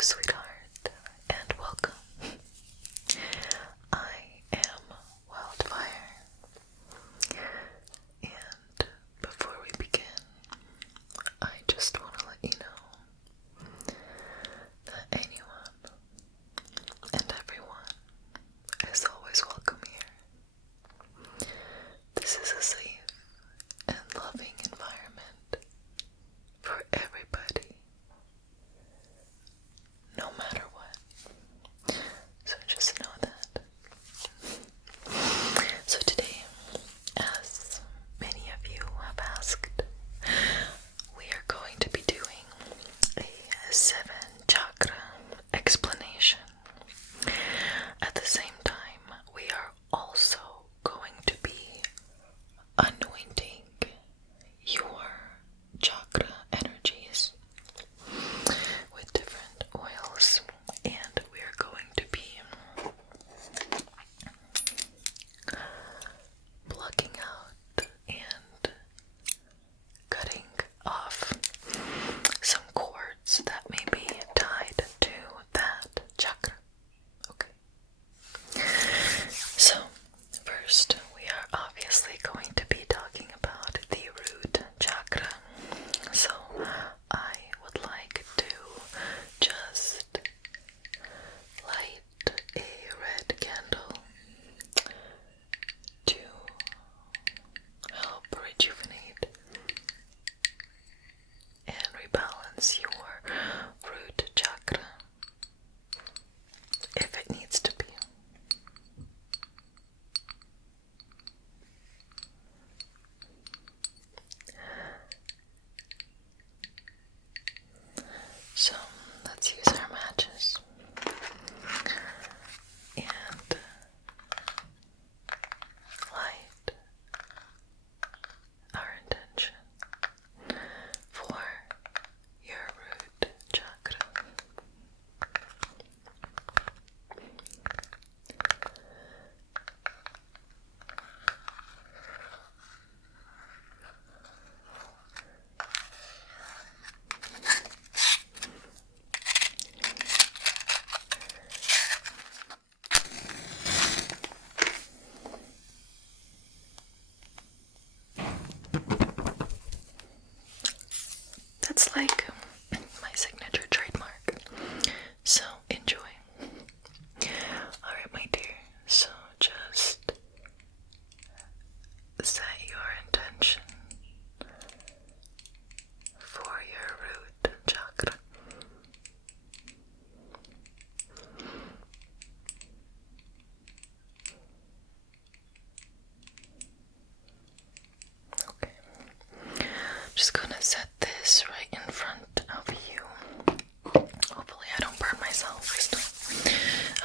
sweetheart, and welcome. I am WildFire, and before we begin, I just want to let you know that anyone and everyone is always welcome here. This is a safe and loving environment for everybody, no matter what. So just know that. So today, as many of you have asked, we are going to be doing a 7 chakra explanation. At the same time, we are also going to be anointing your chakra energies with different oils, and we are going to be plucking out and cutting off some cords that may be tied to that chakra. Okay. So, first, we are obviously going to be talking about the root chakra. So, I would like to just light a red candle to help rejuvenate and rebalance your root chakra if it needs to be. So let's use our matches and light our intention for your root chakra. That's like my signature trademark. So enjoy. Alright, my dear. So just set your intention for your root chakra. Okay. Just gonna set this right in front of you. Hopefully I don't burn myself.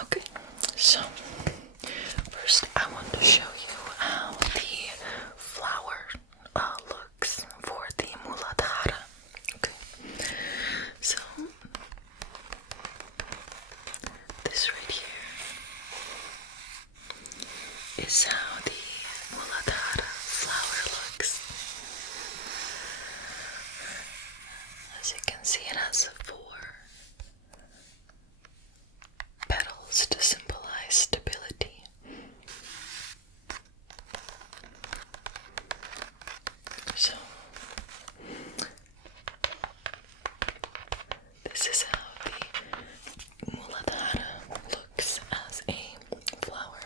Okay, so first I want to show you how the flower looks for the Muladhara. Okay, so this right here is how the Muladhara flower looks. As you can see, it has 4 petals to symbolize stability. So, this is how the Muladhara looks as a flower.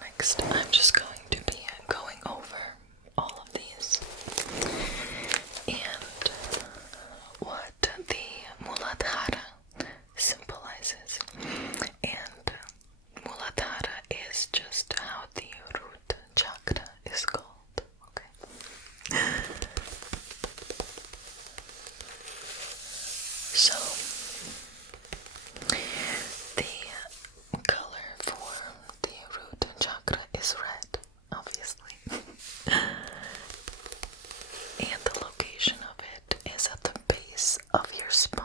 Next, I'm just going to be going over all of these and what the Muladhara symbolizes. And Muladhara is just how the root chakra is called. Okay. So, the color for the root chakra is red, obviously. And the location of it is at the base of your spine.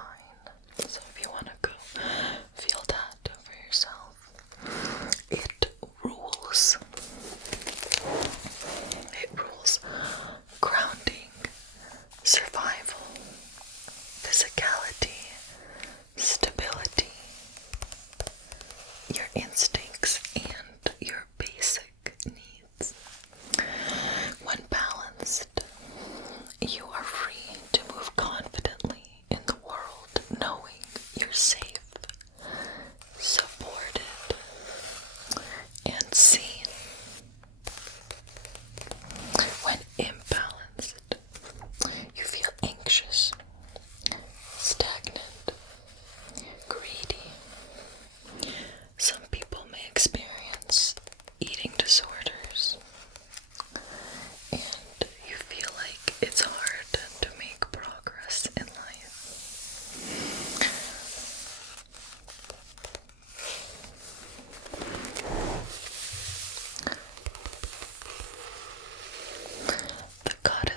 So if you want to go feel that for yourself, it rules. It rules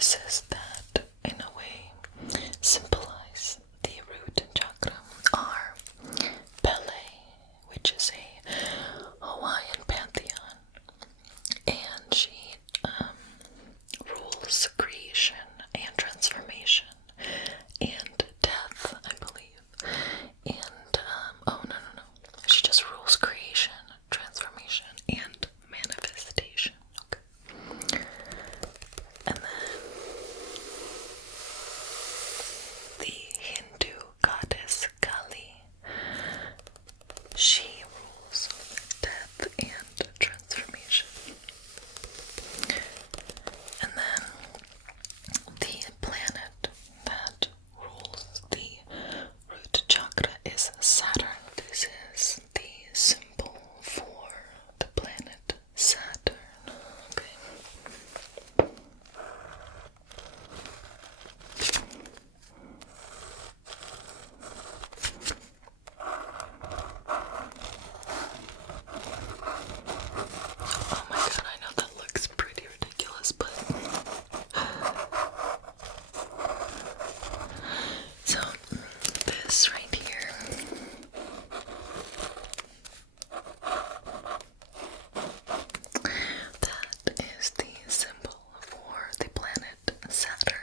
canvases that, in a way, symbolize the root chakra are Pele, which is a Hawaiian pantheon, and she rules creation and transformation and death, I believe. And, oh, no. She just rules creation, transformation, and manifestation. Okay. And then the Hindu goddess Kali, she rules death and transformation. And then the planet that rules the root chakra is Saturn. This is the symbol for the planet Saturn. Okay. Oh my god, I know that looks pretty ridiculous, but so this right here that is the symbol for the planet Saturn.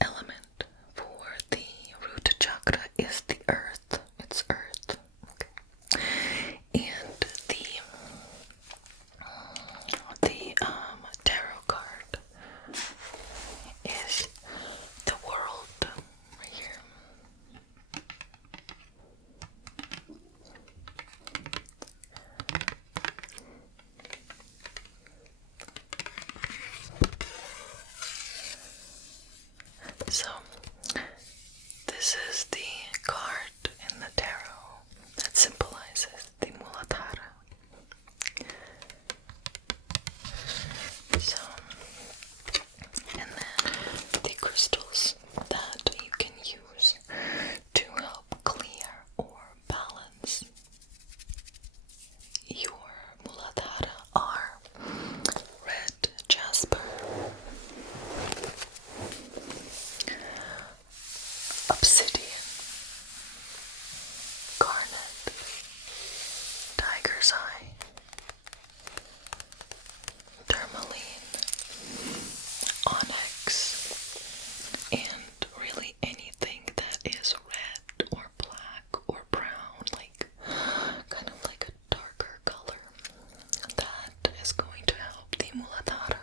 Element for the root chakra is the earth. It's earth. Okay. And the tarot card is the world right here. So, this is the card in the tarot that symbolizes the Muladhara. So, and then the crystals that you can use to help clear or balance your Muladhara are red jasper, obsidian, garnet, tiger's eye, tourmaline, onyx, and really anything that is red or black or brown, like kind of like a darker color, that is going to help the Muladhara.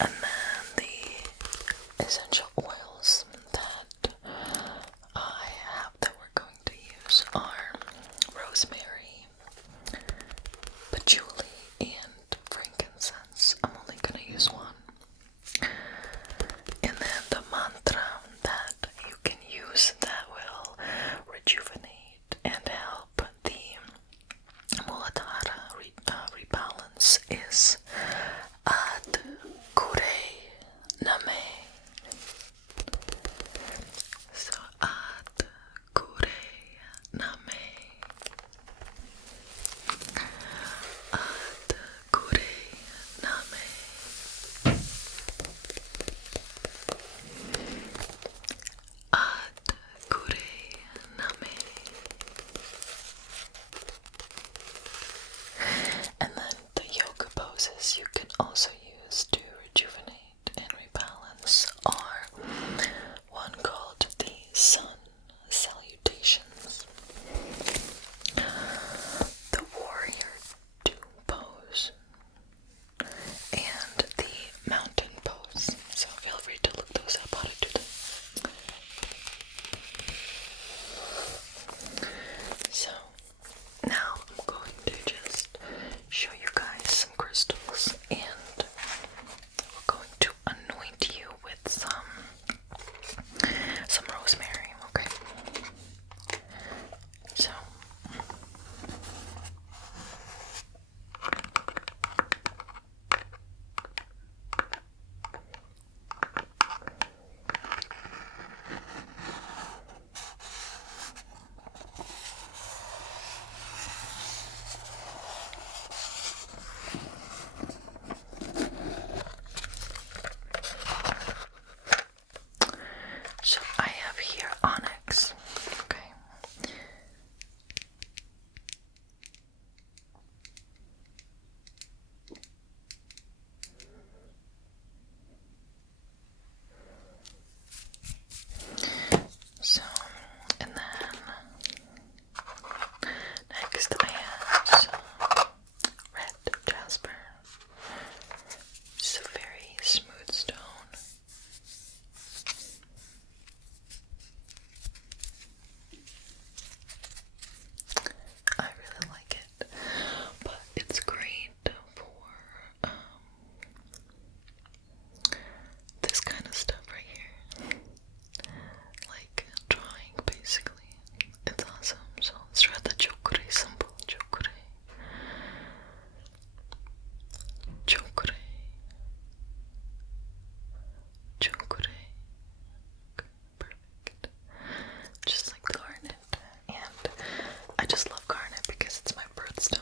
And then the essential oils that I have that we're going to use are rosemary, patchouli, and frankincense. I'm only going to use one. And then the mantra that you can use that will rejuvenate and help the Muladhara rebalance is Ad Kure Name. So Ad Kure Name. Ad Kure Name. Ad Kure Name. And then the yoga poses you can also use to rejuvenate and rebalance are one called the Sun Salutations, the Warrior 2 pose, and the Mountain pose. So feel free to look those up, how to do them. So now I'm going to just show you guys some crystals and it's great for this kind of stuff right here. Like drawing, basically. It's awesome. So let's try the chakra symbol. Chakra. Chakra. Chakra. Okay, perfect. Just like garnet. And I just love garnet because it's my birthstone.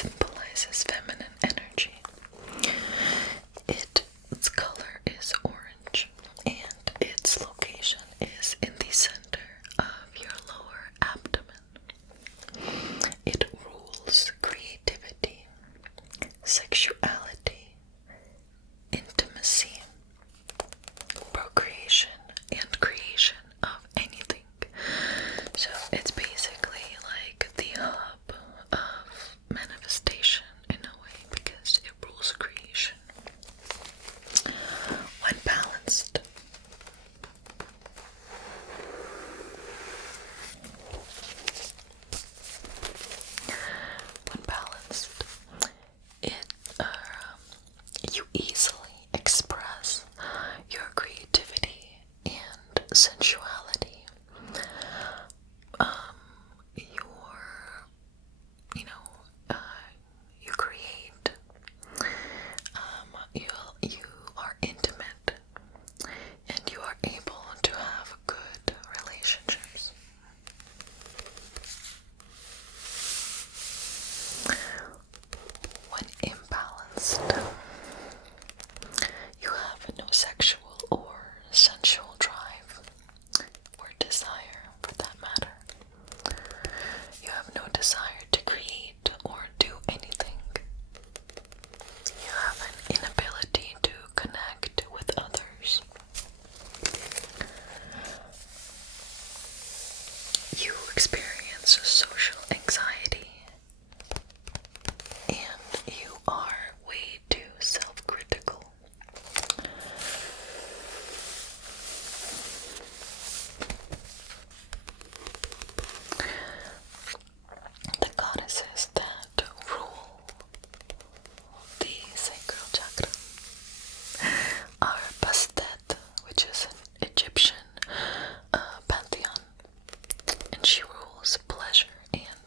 symbolizes feminine energy. Its color is orange, and its location is in the center of your lower abdomen. It rules creativity, sexuality, intimacy, procreation, and creation of anything. So it's basically like the hub of manifestation in a way, because it rules creation. When balanced, you easily express your creativity and sensuality. You create. You are intimate, and you are able to have good relationships. When imbalanced, you have no sexual or sensual drive, or desire for that matter. You have no desire to create or do anything. You have an inability to connect with others. You experience social anxiety, and you are way too self-critical. The goddesses that rule the Sacral Chakra are Bastet, which is an Egyptian pantheon, and she rules pleasure and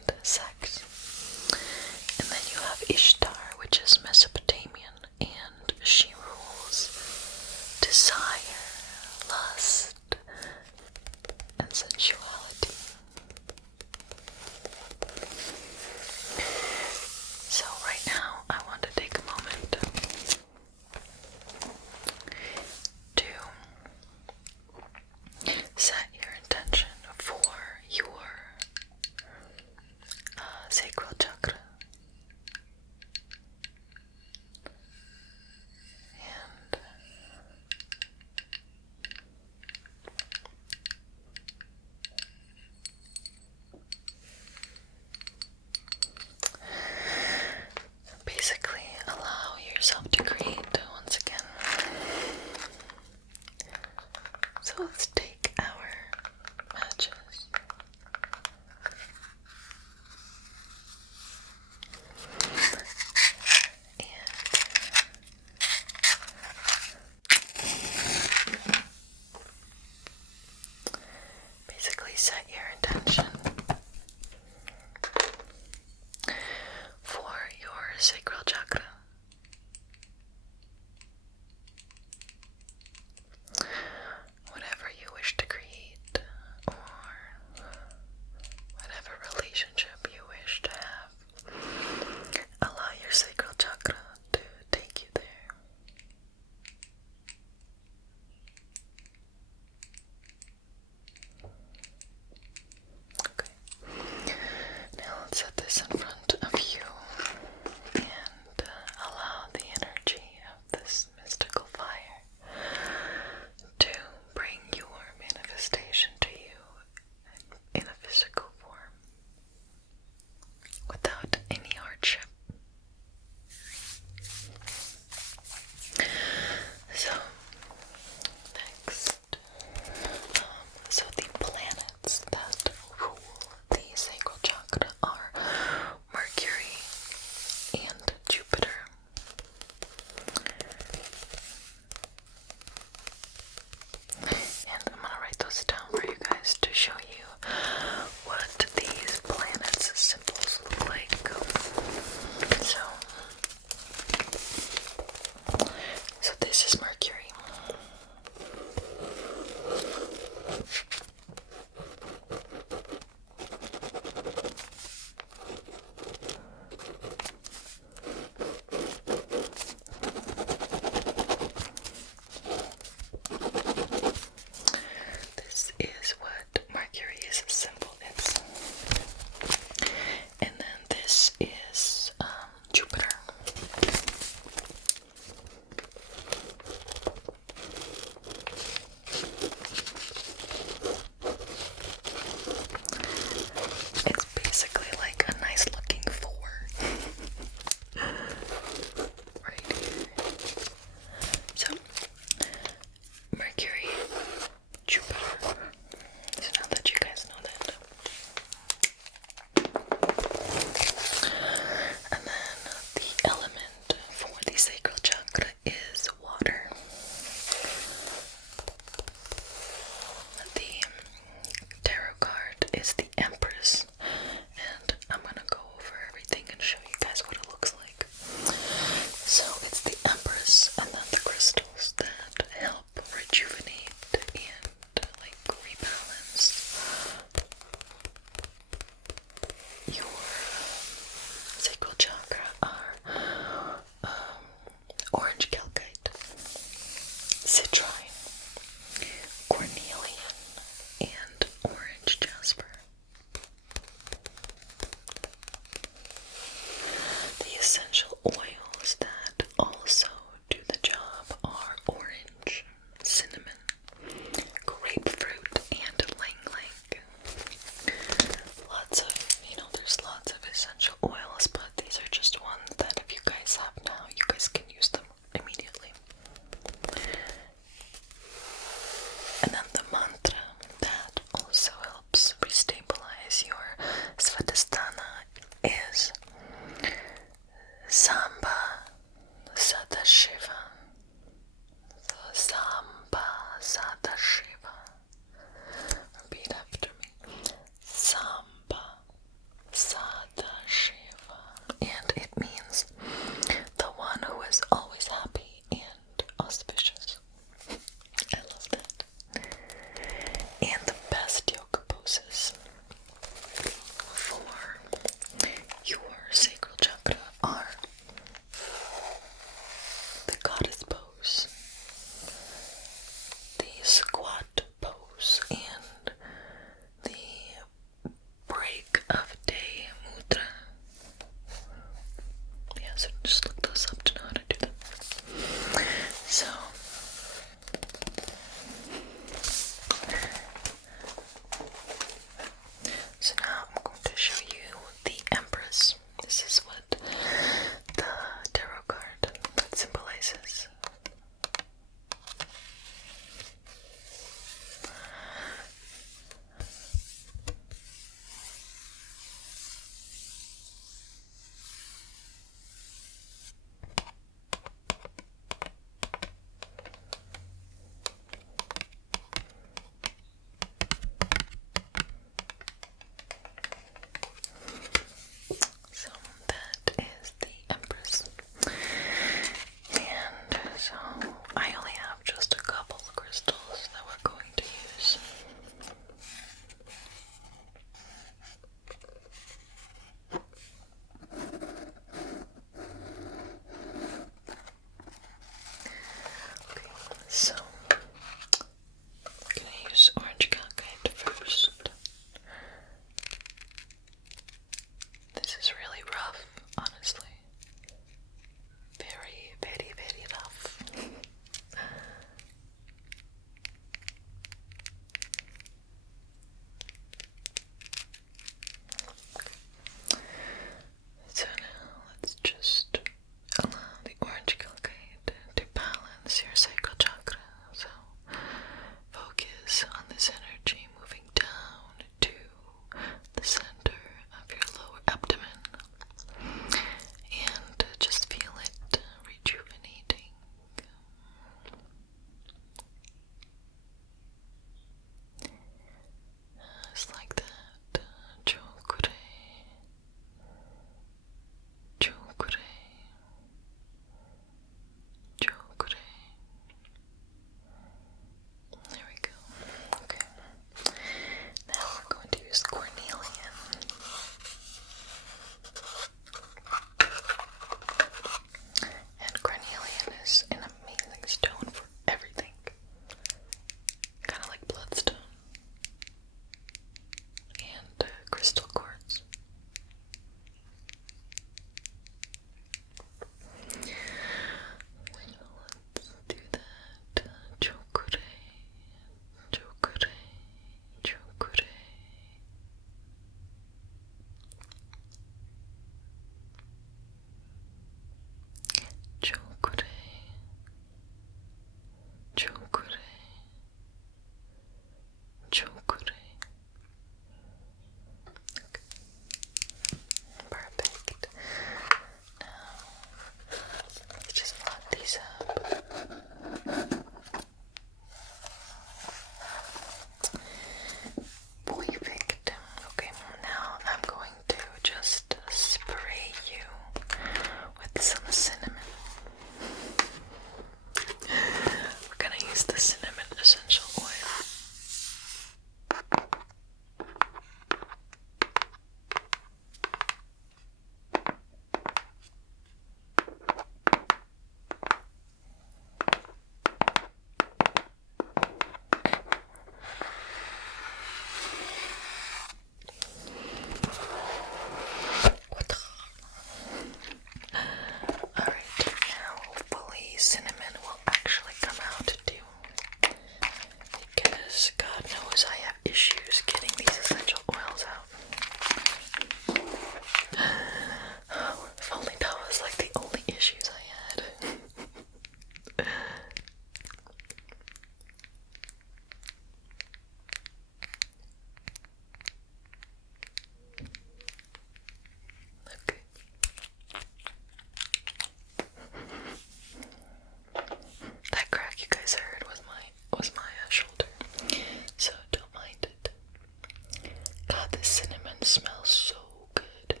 the cinnamon smells so good.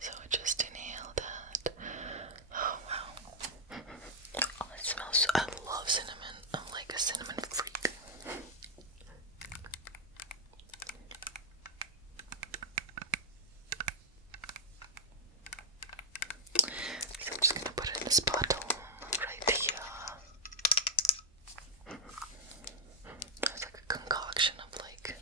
So I just inhale that. Oh wow. Oh, it smells so, I love cinnamon. I'm like a cinnamon freak. So I'm just gonna put it in this bottle right here. It's like a concoction of like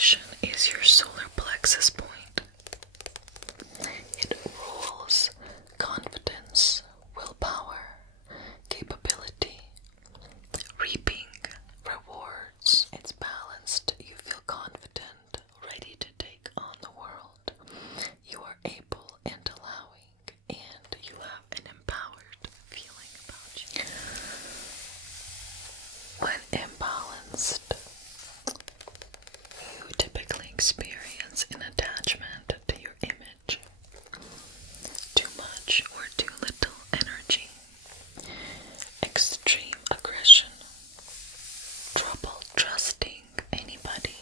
location is your solar plexus point. It rules confidence, willpower, capability, reaping rewards. It's balanced. You feel confident, ready to take on the world. You are able and allowing, and you have an empowered feeling about you. When imbalanced, you typically experience an attachment to your image. Too much or too little energy. Extreme aggression. Trouble trusting anybody.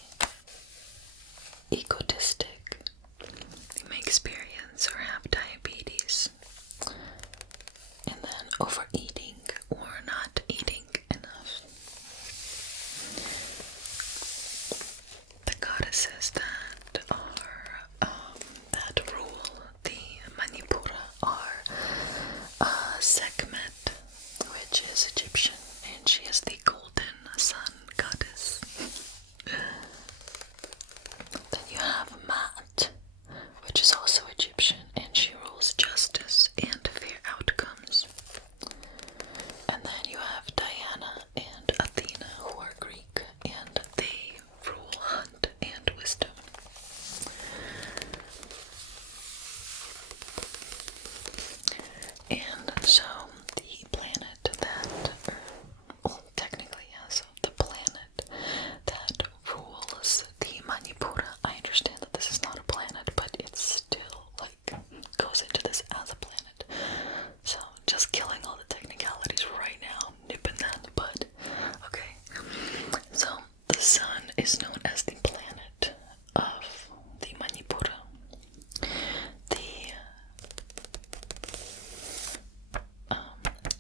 Egotistic. You may experience or have diabetes. And then overeating or not eating enough. The goddesses that are that rule the Manipura are Sekhmet, which is Egyptian, and she is the golden sun goddess. Then you have Maat, which is also Egyptian, and she rules justice and fair outcomes. And then you have Diana and Athena, who are Greek, and they rule hunt and wisdom. And so the planet that, technically, yeah, so the planet that rules the Manipura, I understand that this is not a planet, but it's still, like, goes into this as a planet. So, just killing all the technicalities right now, nipping that in the bud. Okay, so the sun is known as the planet of the Manipura. The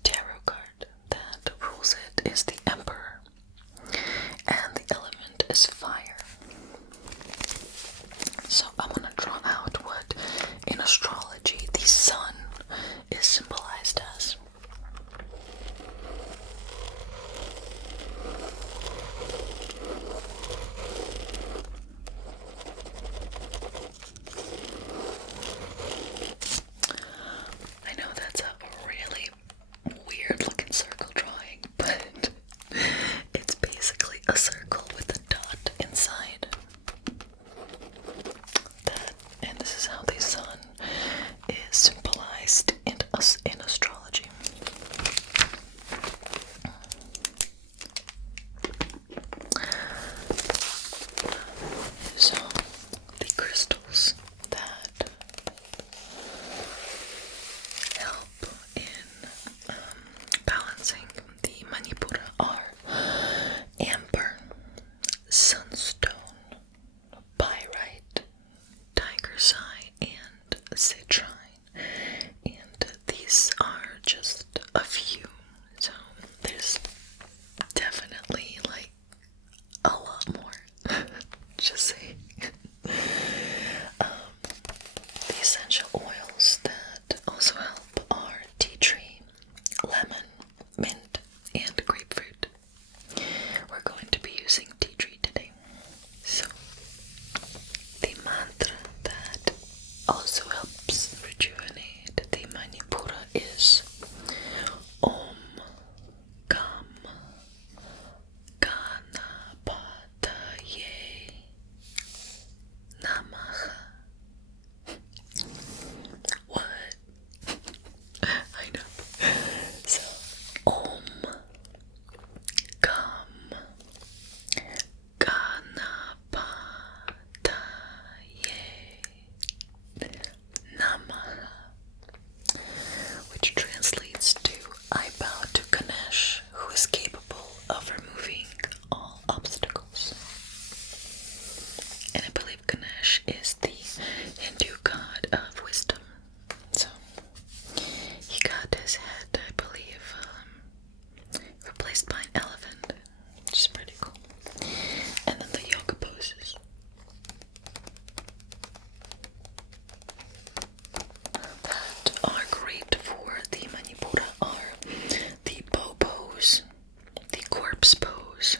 tarot card that rules it is the Emperor, and the element is fire. So I'm gonna draw out what in astrology the sun is symbolized as. I know that's a really weird looking circle drawing, but it's basically a circle with a dot inside. And this is how the sun is symbolized in astrology. So the crystals that help in balancing the Manipura are amber, sunstone, pyrite, tiger's eye, and citrine. And these are just a few. So there's definitely like a lot more. Just saying. The essential oils that also help are tea tree, lemon, mint, and grapefruit. We're going to be using tea tree today. So, the mantra that also helps rejuvenate the Manipura is Om Gam Ganapataye Namaha. What? I know. So, Om Gam Ganapataye Namaha, which translates to I bow to Ganesh, who is capable of removing all obstacles. And I believe Ganesh is the Hindu god of wisdom. So he got his head, I believe, replaced by an elephant, which is pretty cool. And then the yoga poses. That are great for the Manipura are the bow pose, the corpse pose,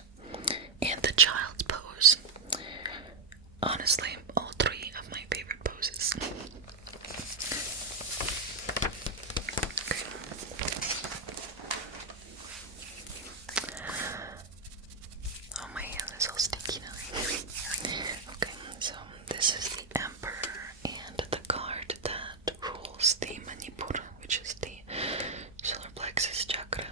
and the child's pose. honestly, all three of my favorite poses. Okay. Oh, my hand is all sticky now. Okay, so this is the Emperor and the card that rules the Manipura, which is the solar plexus chakra.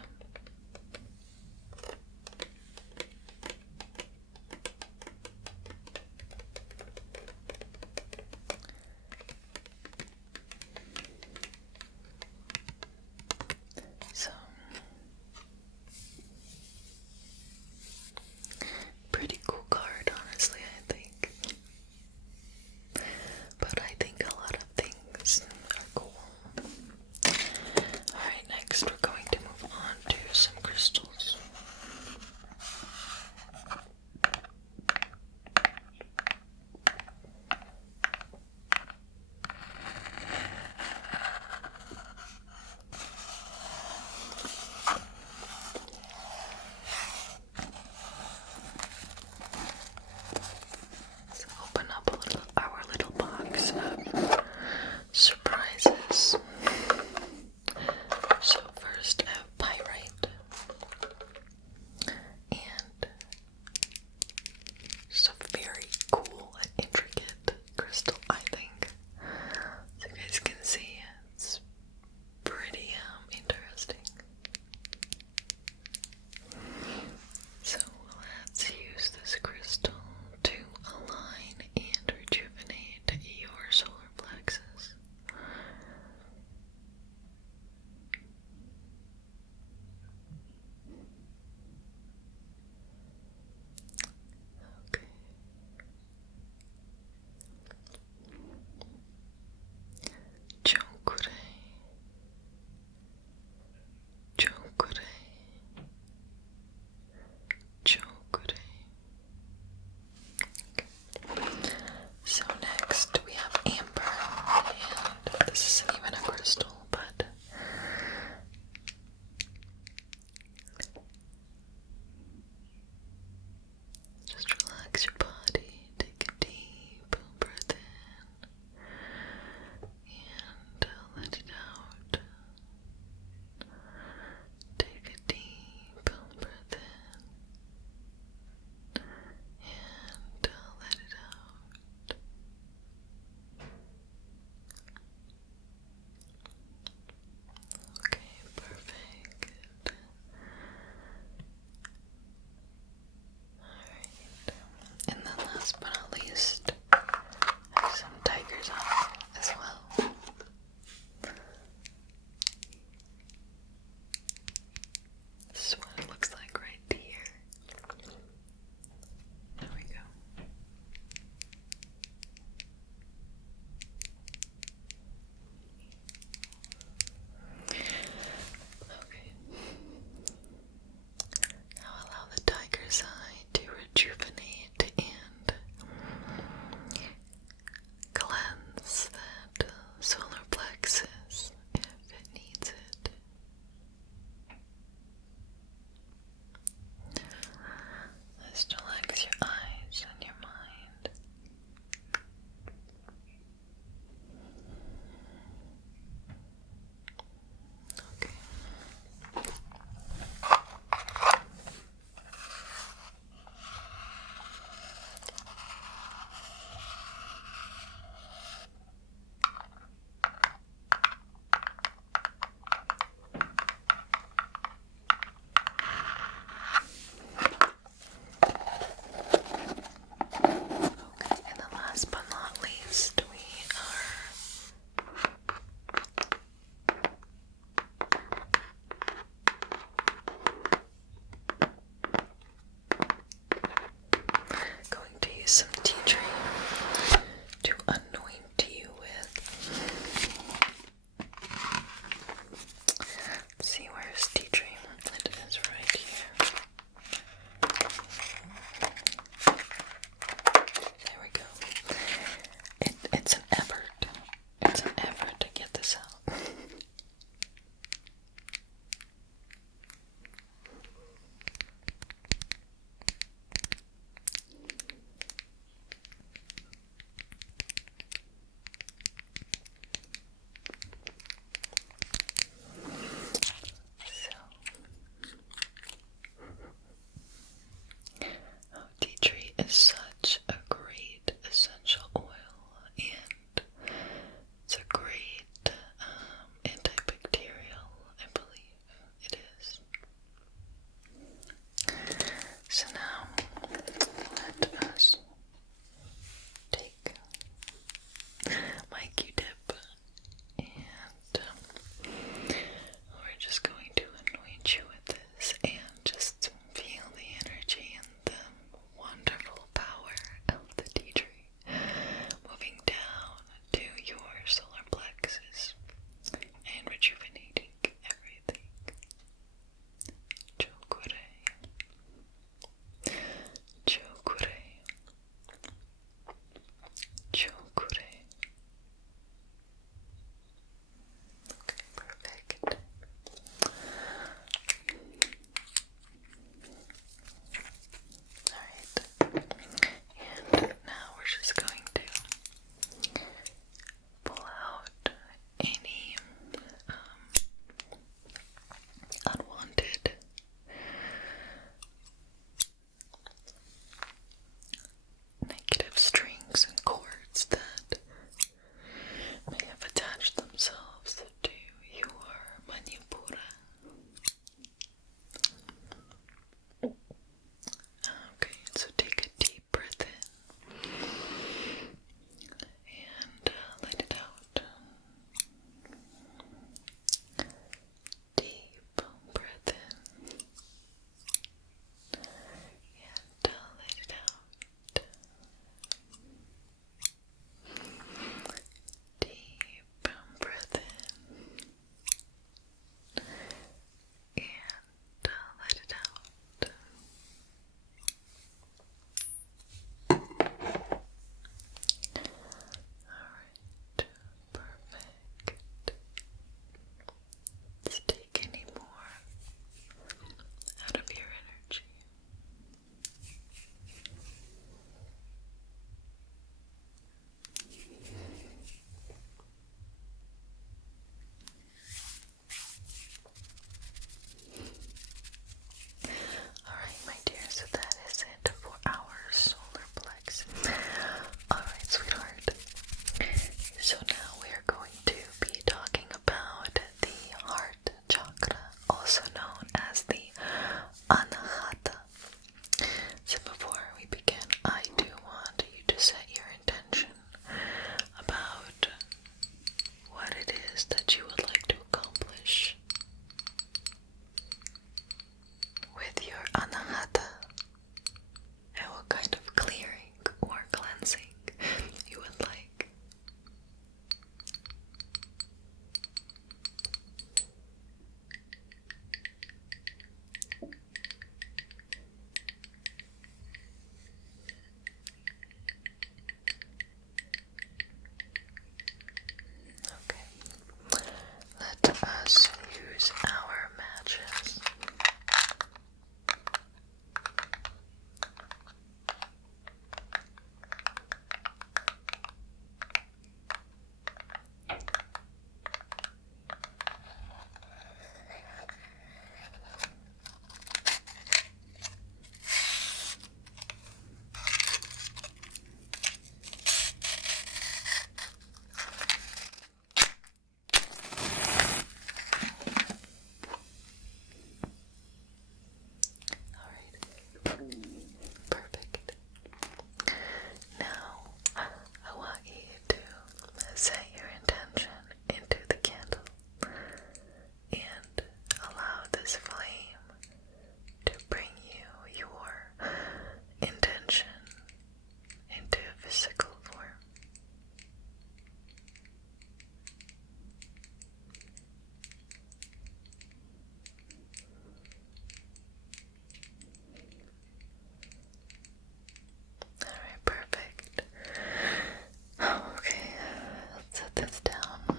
this down.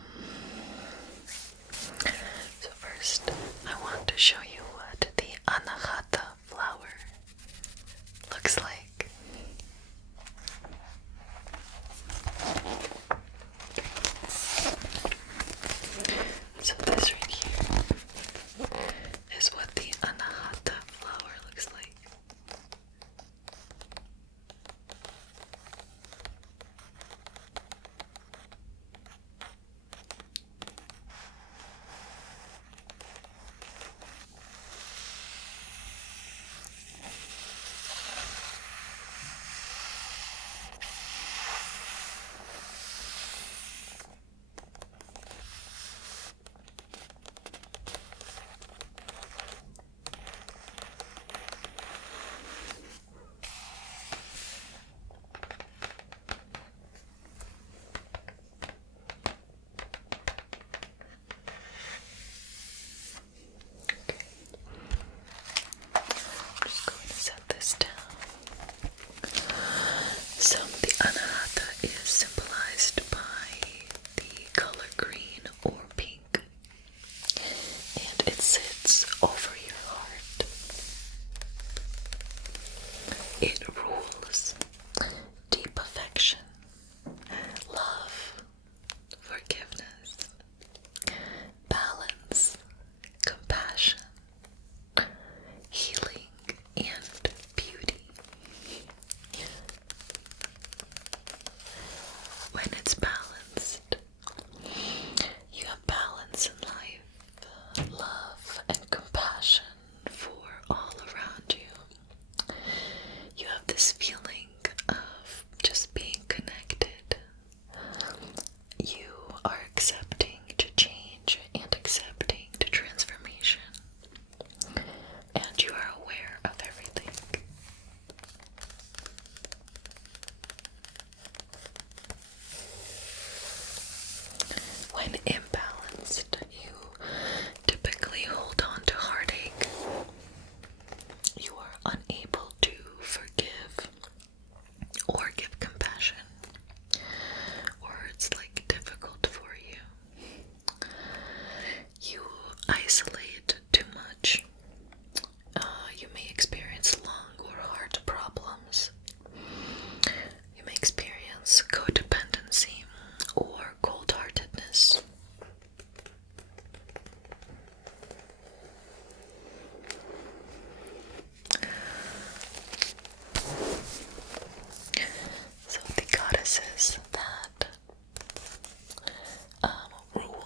So first, I want to show you what the Anahata Flower looks like. So this right here is what the Anahata Flower looks like. Set this down. So the Anahata is symbolized by the color green or pink, and it sits over your heart. It rules deep affection, love, forgiveness, balance, compassion, healing, and beauty. When it's balanced, you have balance in life, love and compassion for all around you. You have this feeling of just being connected. You are accepting to change and accepting to transformation. And you are aware of everything. When imbalanced, you typically hold on to heartache. You are unable to forgive or give compassion, or it's like difficult for you. You isolate too much. You may experience lung or heart problems. You may experience codependency or cold-heartedness. So the goddesses that rule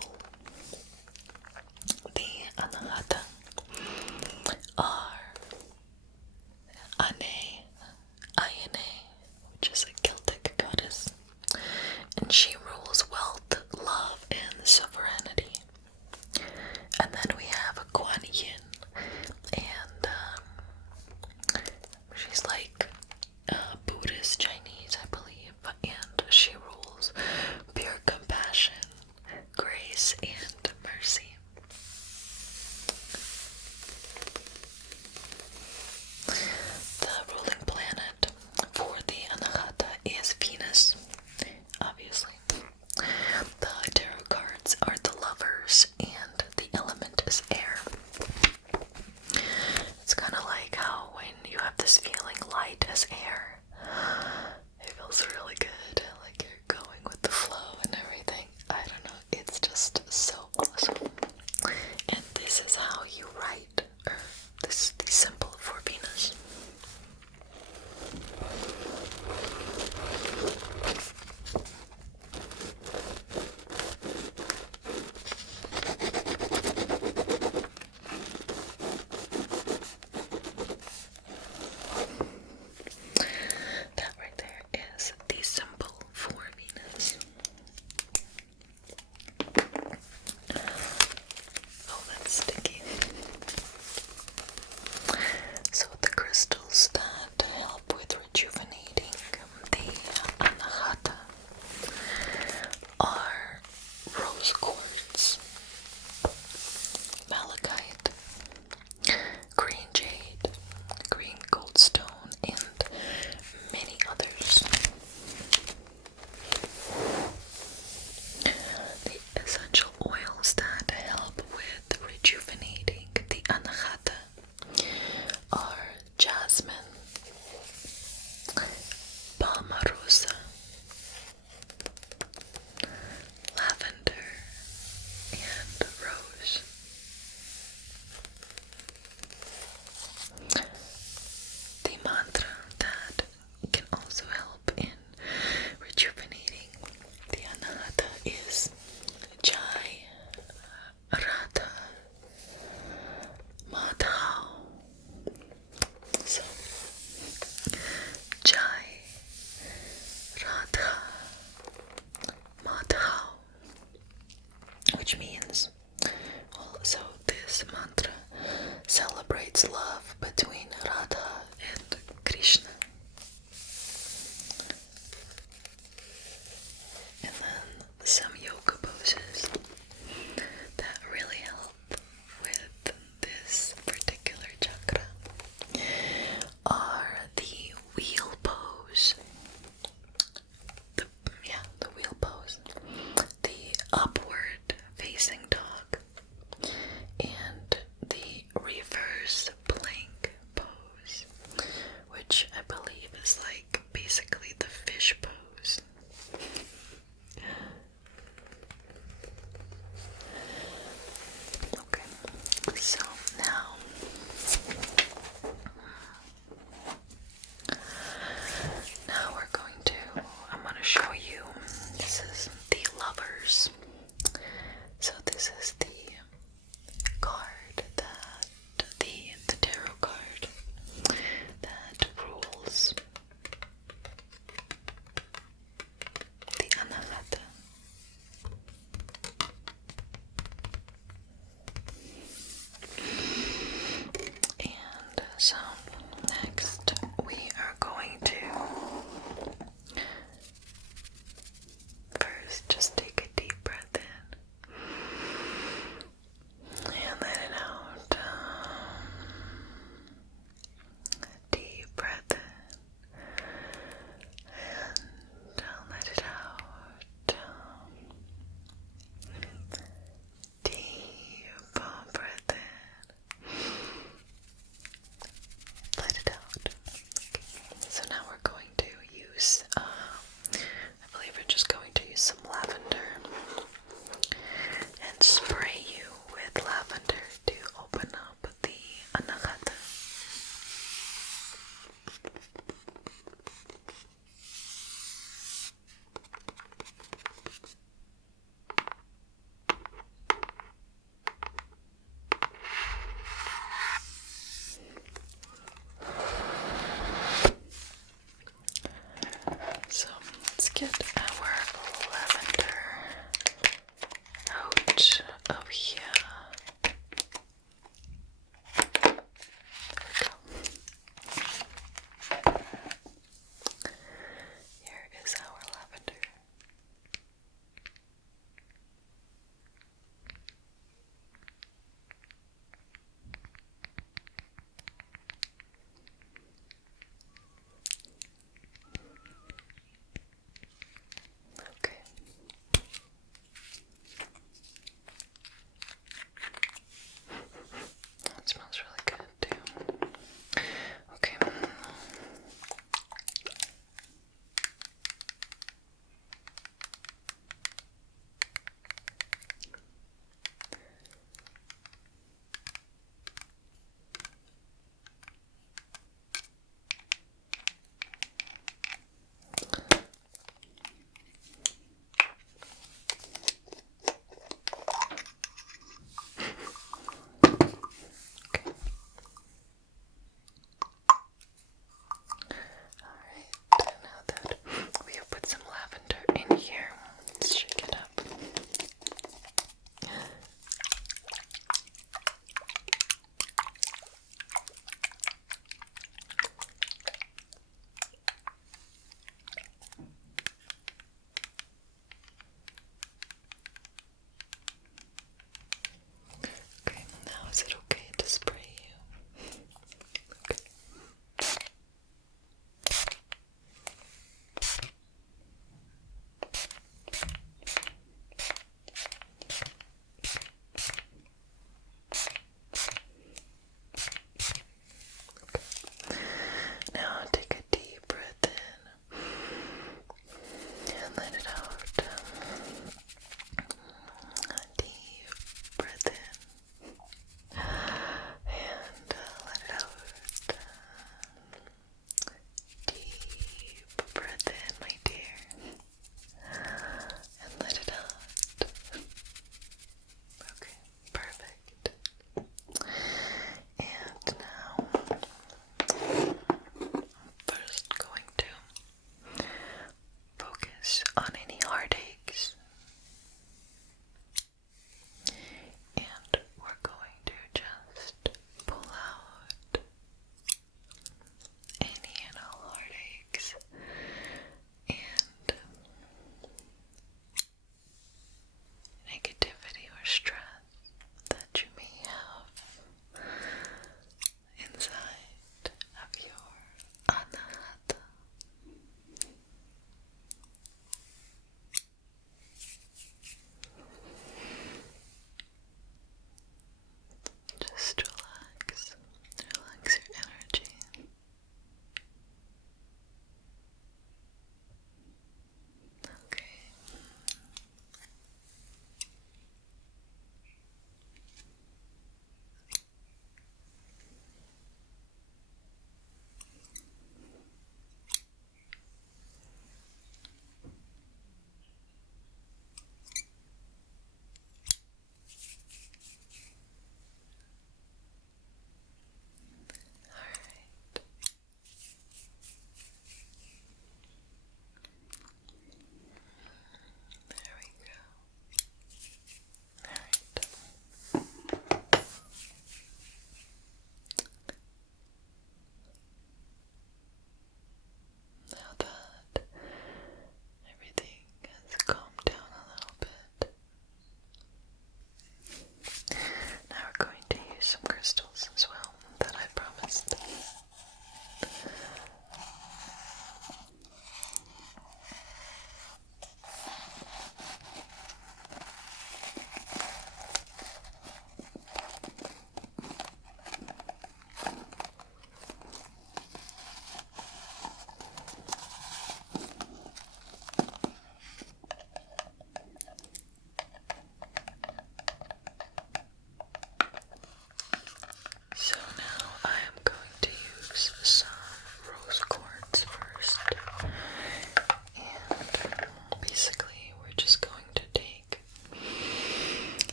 the Anahata are Ione, which is a Celtic goddess, and she rules wealth, love, and sovereignty. And then we have a Kuan Yin, and she's like Buddhist Chinese, I believe, and she rules pure compassion, grace, and mercy. The ruling planet for the Anahata is Venus, obviously.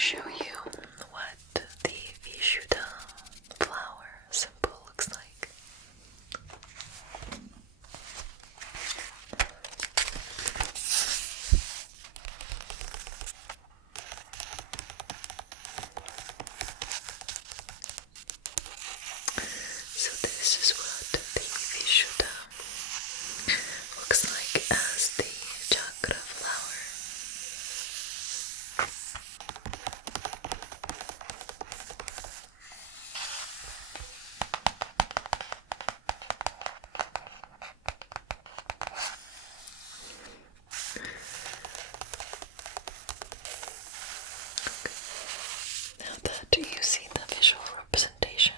show you what the Vishuddha flower symbol looks like. So this is what the Vishuddha looks like as the chakra flower. Now that you see the visual representation,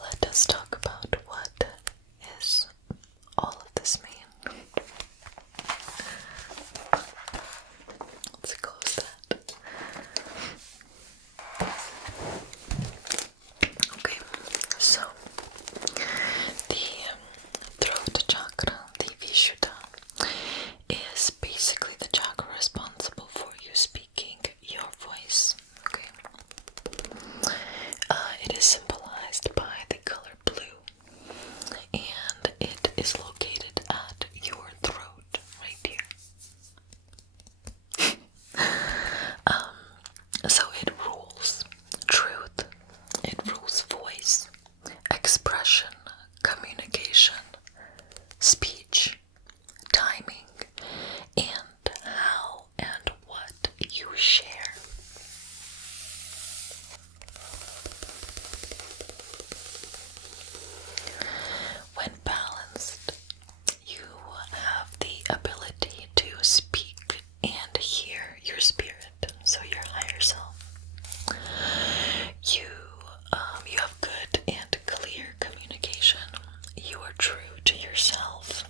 let us talk about what is all of this mean. Let's close that. Okay, so the throat chakra, the Vishuddha, is basically the chakra responsible for you speaking your voice. Okay, it is symbolized by the color blue, and it is located at your throat, right here. So it rules truth, it rules voice, expression, communication, speech, timing, and how and what you share. When balanced, you have the ability to speak and hear your spirit, so your higher self. You have good and clear communication. You are true to yourself.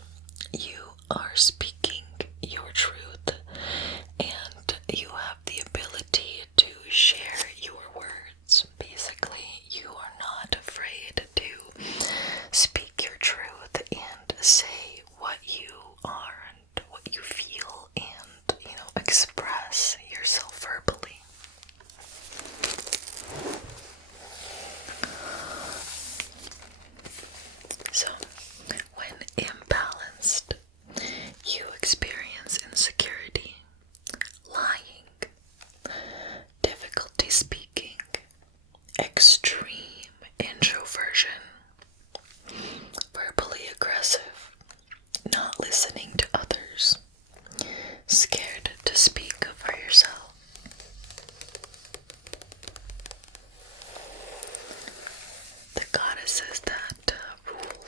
You are speaking your truth, and you have the ability to share your words. Basically, you are not afraid to speak your truth and say what you are and what you feel, and express yourself verbally. So, when imbalanced, you experience insecurity, lying, difficulty speaking, extreme introversion, verbally aggressive, not listening to others, scared to speak for yourself. The goddesses that rule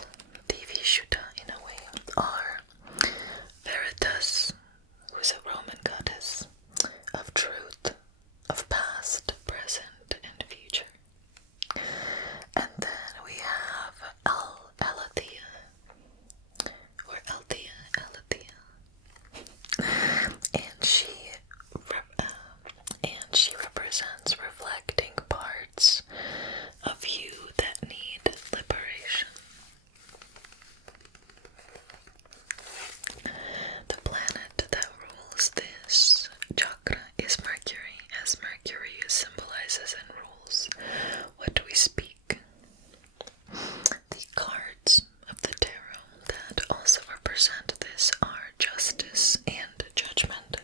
the Vishuddha in a way are Veritas, who is a Roman goddess of truth, of past, present, and future. And then we have Alethea, or Althea, and she represents reflecting parts of you that need liberation. The planet that rules this chakra is Mercury, as Mercury symbolizes and rules what we speak. The cards of the tarot that also represent this are Justice and Judgment,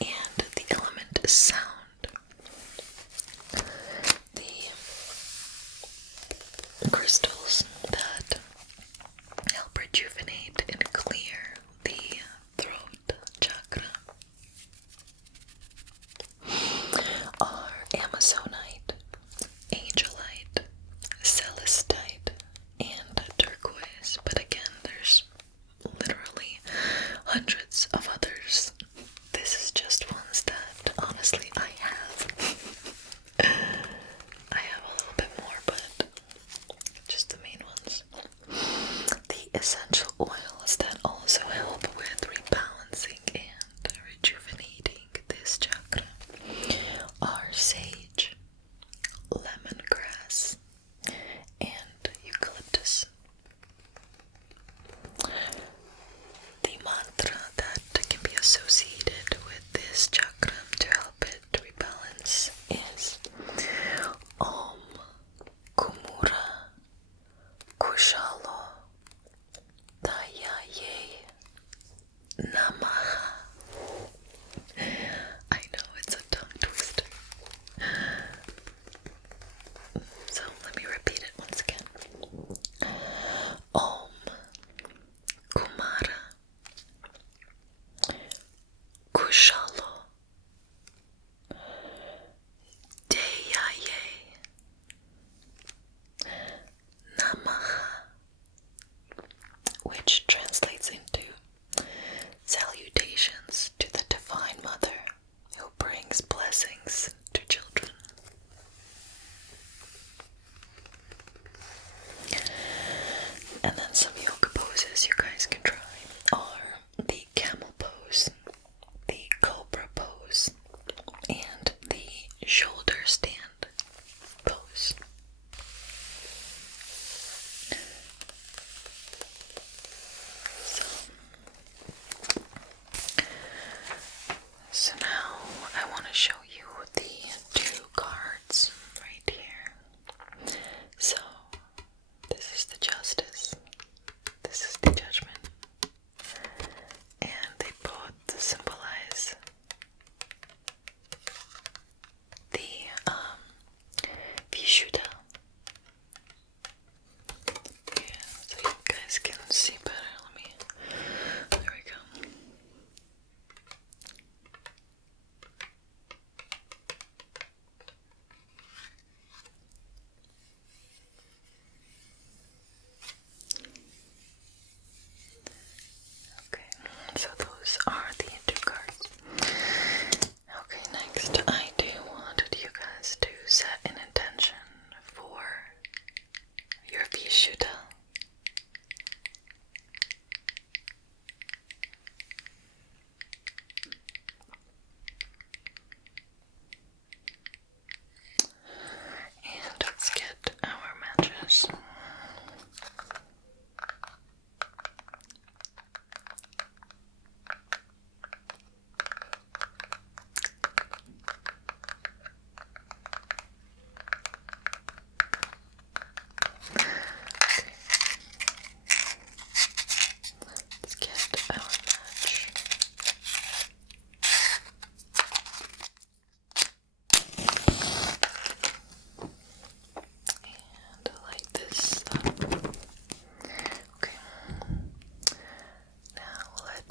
and the element is sound. The crystals that help rejuvenate and clear the throat chakra are Amazonite, Angelite, Celestite, and Turquoise. But again, there's literally hundreds of others. This is just ones that honestly I have. I have a little bit more, but just the main ones. The essential oils that also help with rebalancing and rejuvenating this chakra are sage, lemongrass, and eucalyptus. The mantra that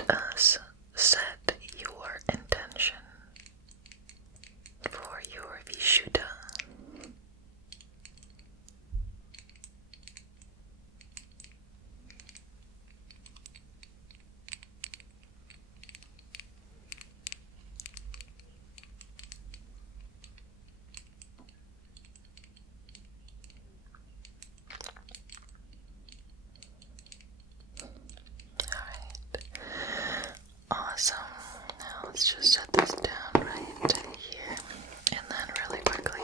us set your intention for your Vishuddha. Awesome. Now let's just set this down right here. And then really quickly,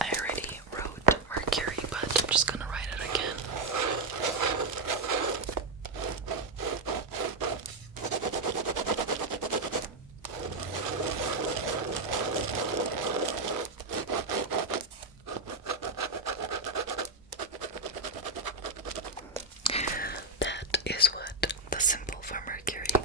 I already wrote Mercury, but I'm just going to write it again. That is what the symbol for Mercury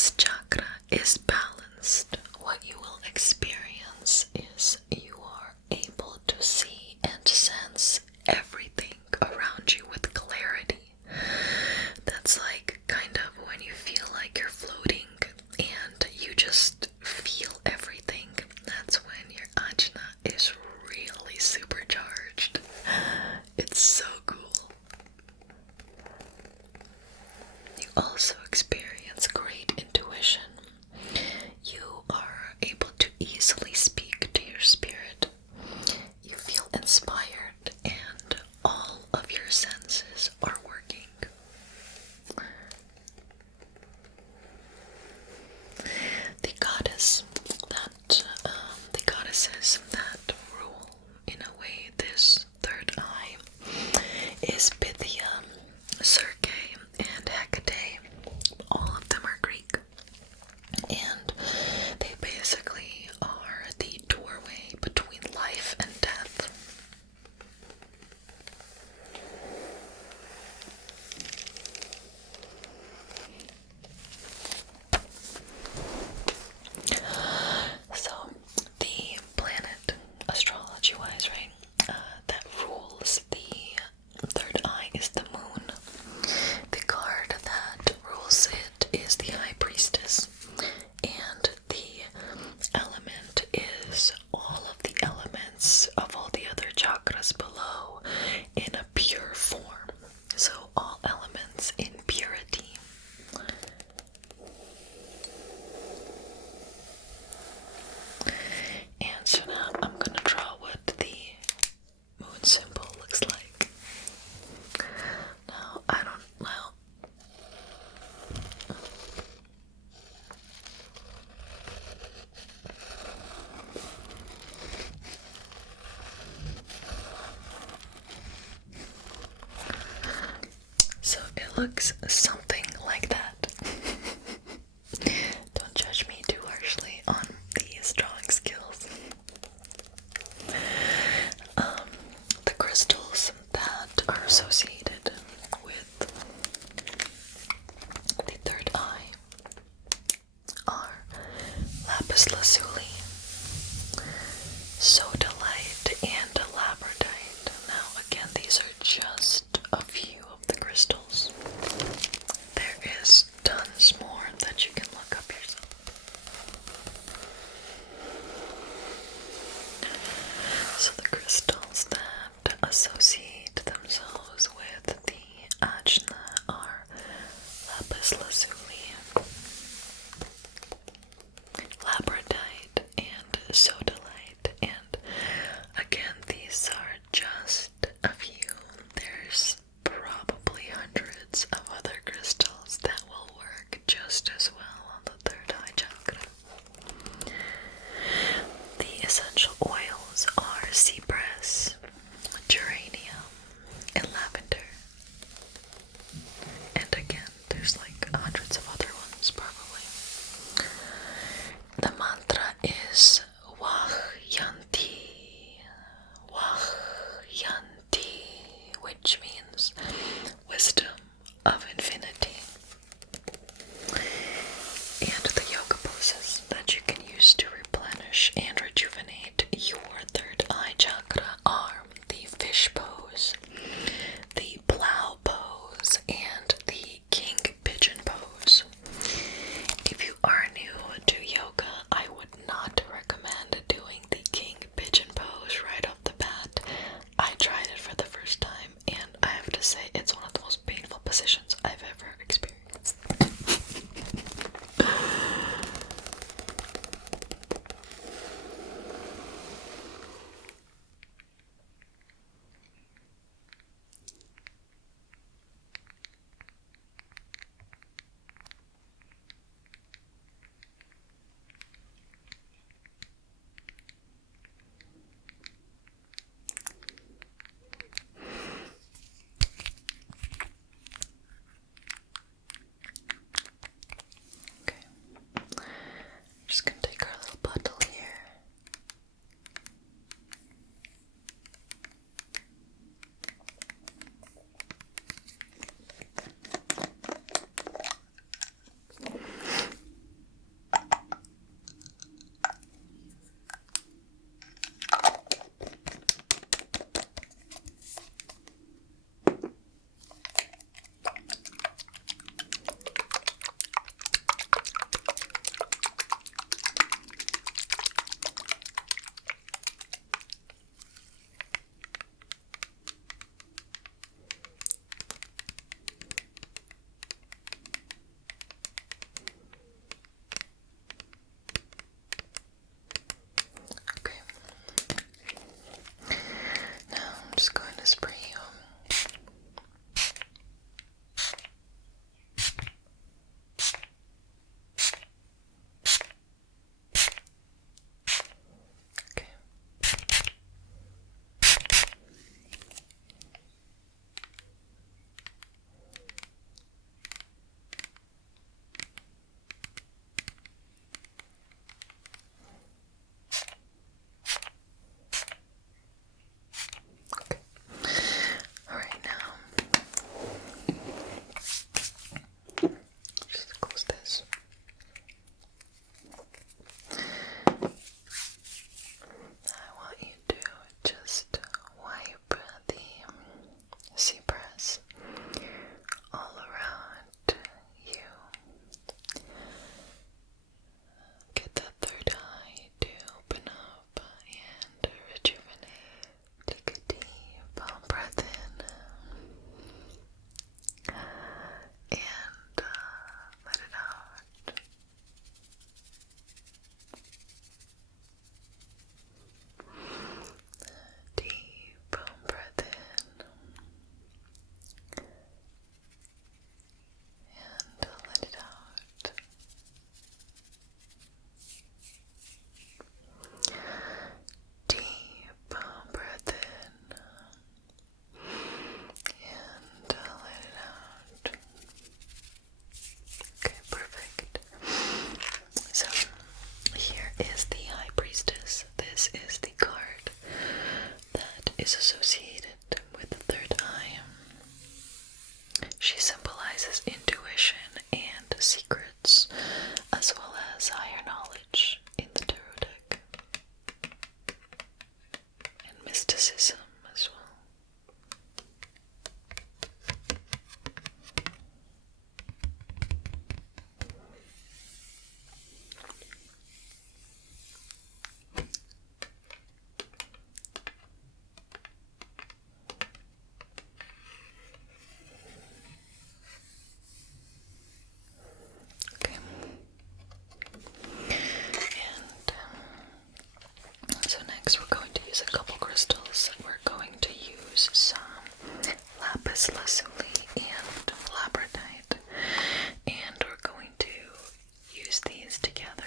this chakra is balanced, what you will experience is you are able to see and sense everything around you with clarity. That's like kind of when you feel like you're floating and you just feel everything. That's when your ajna is really supercharged. It's so cool. You also experience great intuition. You are able to easily speak to your spirit. You feel inspired and all of your senses are working. The goddesses that rule in a way this third eye is Pythia, Circe, and Hecate. All of them are Greek, and they basically are the doorway between life and death. So, the planet, astrology-wise, right, that rules the third eye is the moon. The card that rules it is the High Priestess, and the element is all of the elements of all the other chakras below in a pure form. So all elements in purity. And so now I'm going to draw what the moon symbol looks like. Now, I don't, well, so it looks something like that. Don't judge me too harshly on these drawing skills. The crystals that are associated with the third eye are Lapis Lazuli, Sodalite, and Labradite. Now again, these are just a few of the crystals. There is tons more that you can look up yourself. So the crystals that associate themselves with the ajna are Lapis Lazuli, Labradite, and Sodalite. And again, these are just a few. There's probably hundreds of other crystals that will work just as well on the third eye chakra. The essential oils are cypress, geranium, and lavender. And again, there's like hundreds is the High Priestess. This is the card that is associated with the third eye. She symbolizes intuition and secrets, as well as higher knowledge in the tarot deck, and mysticism as well. So next we're going to use a couple crystals. We're going to use some Lapis Lazuli and Labradite, and we're going to use these together.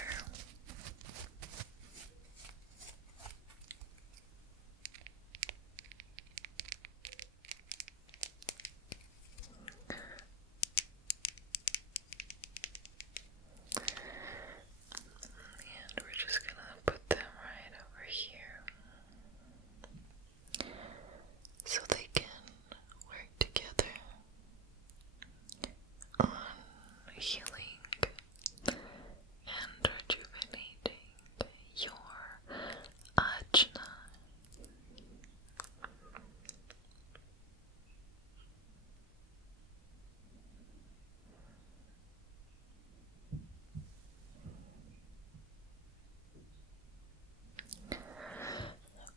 And we're just gonna put them right over here so they can work together on healing and rejuvenating your ajna.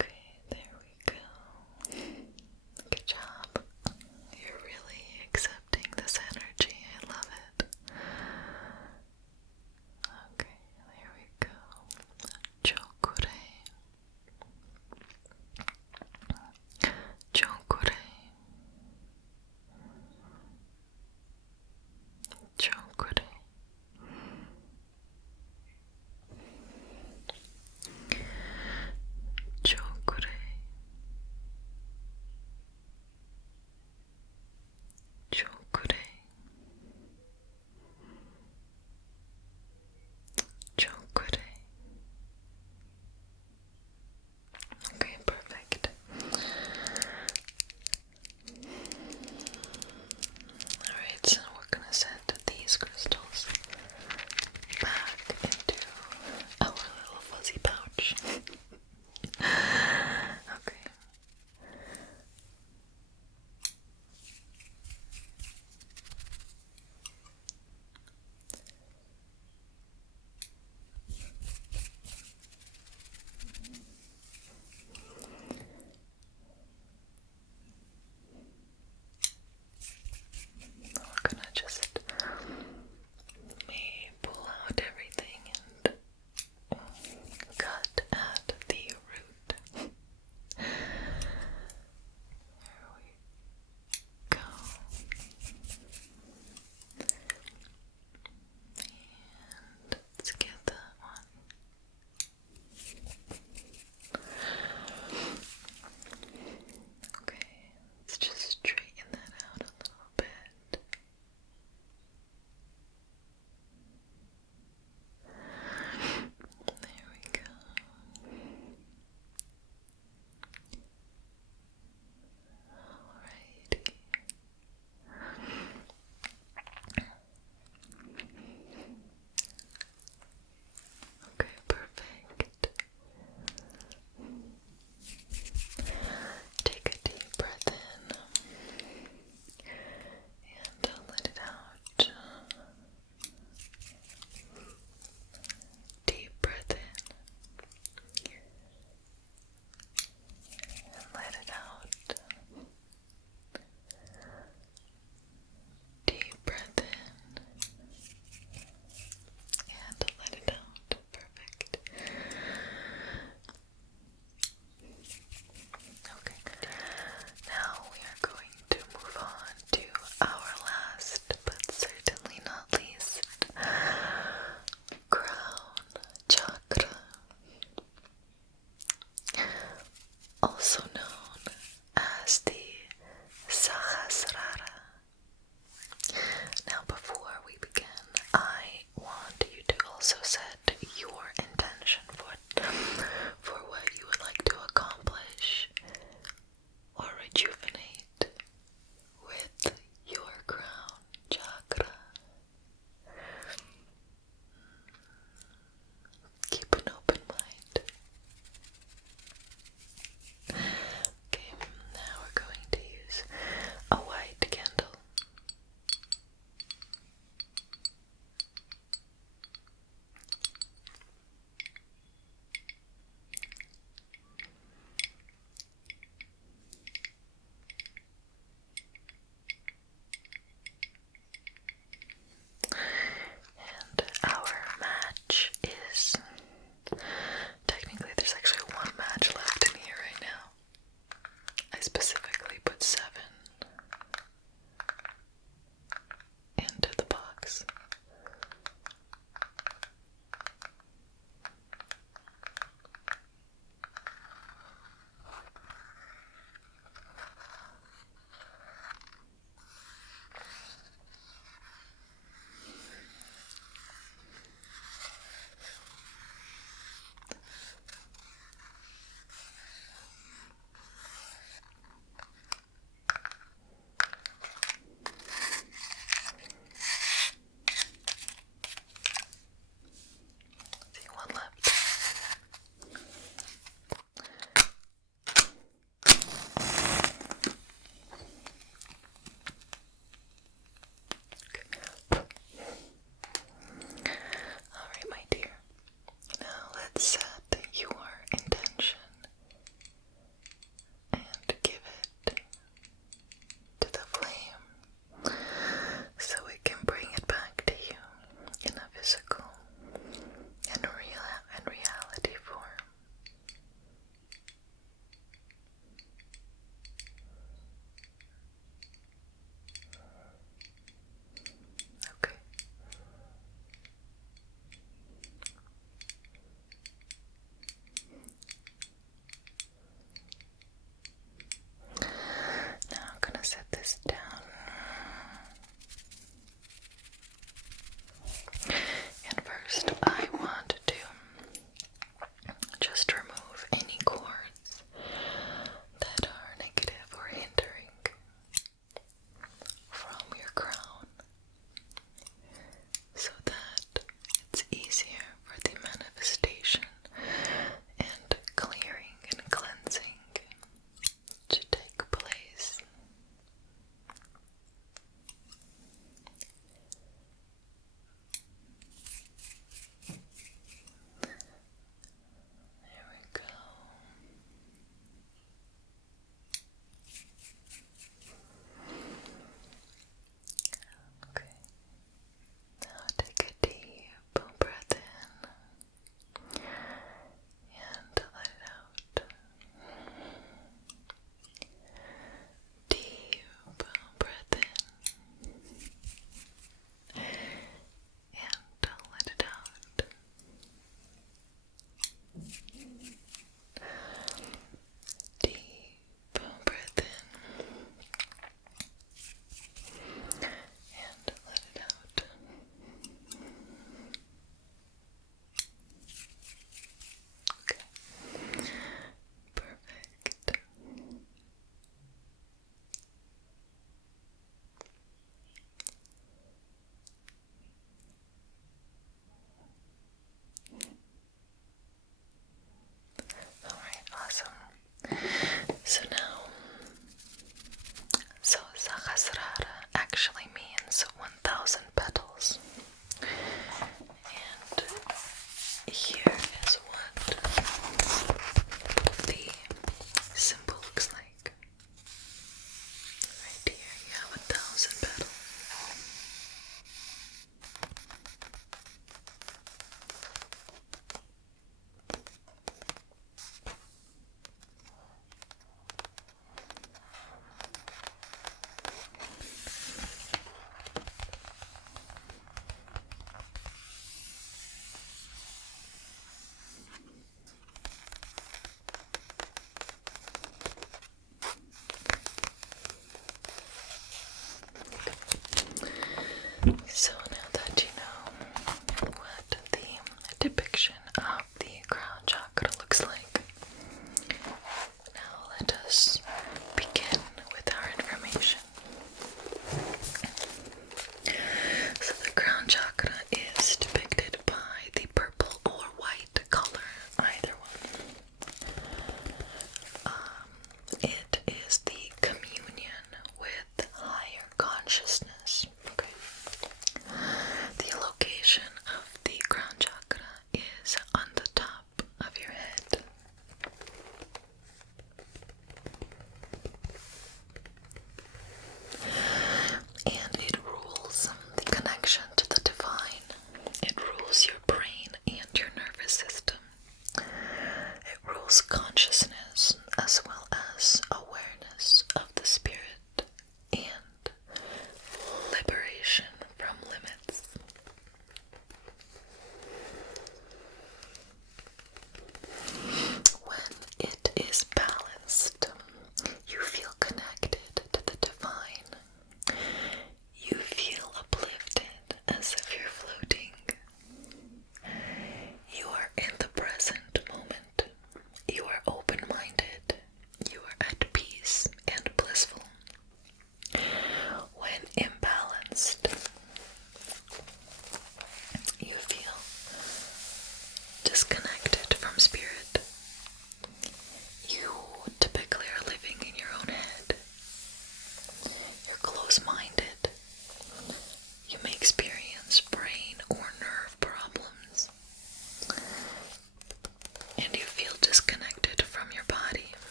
Okay, there we go. Good job. You're really accepting this energy. I love it.